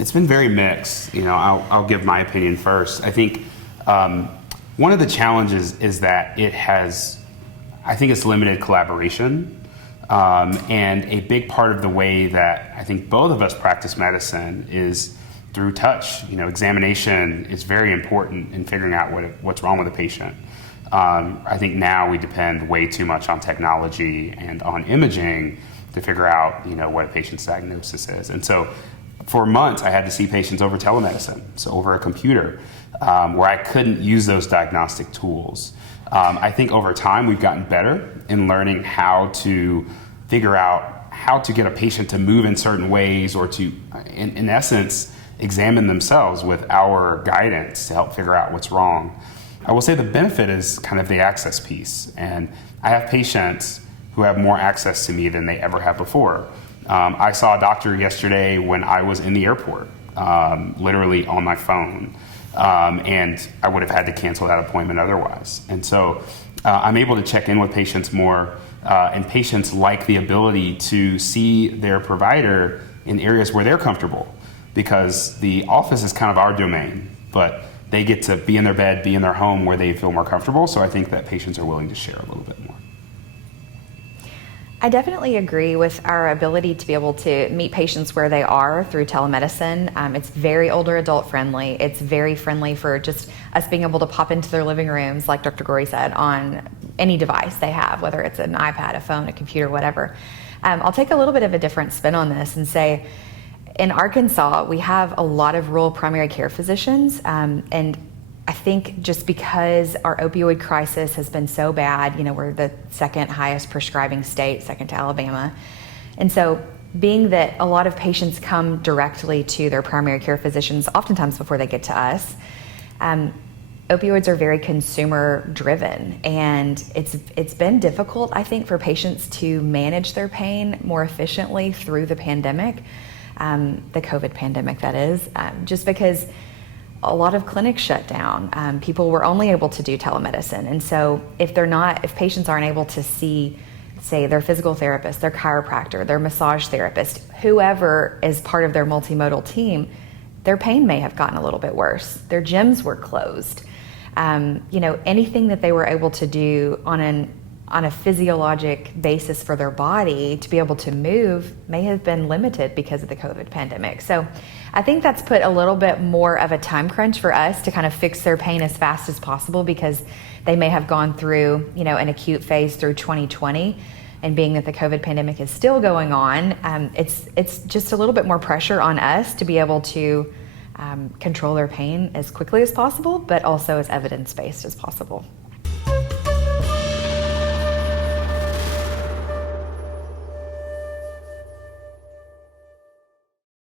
It's been very mixed. I'll give my opinion first. I think one of the challenges is that I think it's limited collaboration. And a big part of the way that I think both of us practice medicine is through touch. Examination is very important in figuring out what's wrong with a patient. I think now we depend way too much on technology and on imaging to figure out, what a patient's diagnosis is. And so for months, I had to see patients over telemedicine, so over a computer, where I couldn't use those diagnostic tools. I think over time, we've gotten better in learning how to figure out how to get a patient to move in certain ways, or to, in essence, examine themselves with our guidance to help figure out what's wrong. I will say the benefit is kind of the access piece. And I have patients who have more access to me than they ever have before. I saw a doctor yesterday when I was in the airport, literally on my phone. And I would have had to cancel that appointment otherwise. And so I'm able to check in with patients more, and patients like the ability to see their provider in areas where they're comfortable, because the office is kind of our domain, but they get to be in their bed, be in their home where they feel more comfortable. So I think that patients are willing to share a little bit more. I definitely agree with our ability to be able to meet patients where they are through telemedicine. It's very older adult friendly. It's very friendly for just us being able to pop into their living rooms, like Dr. Goree said, on any device they have, whether it's an iPad, a phone, a computer, whatever. I'll take a little bit of a different spin on this and say, in Arkansas, we have a lot of rural primary care physicians, and I think just because our opioid crisis has been so bad, we're the second highest prescribing state, second to Alabama. And so being that a lot of patients come directly to their primary care physicians, oftentimes before they get to us, opioids are very consumer driven, and it's been difficult, I think, for patients to manage their pain more efficiently through the pandemic, the COVID pandemic, that is, just because a lot of clinics shut down. People were only able to do telemedicine. And so if patients aren't able to see, say, their physical therapist, their chiropractor, their massage therapist, whoever is part of their multimodal team, their pain may have gotten a little bit worse. Their gyms were closed. Anything that they were able to do on a physiologic basis for their body to be able to move may have been limited because of the COVID pandemic. So I think that's put a little bit more of a time crunch for us to kind of fix their pain as fast as possible, because they may have gone through, an acute phase through 2020. And being that the COVID pandemic is still going on, it's just a little bit more pressure on us to be able to control their pain as quickly as possible, but also as evidence-based as possible.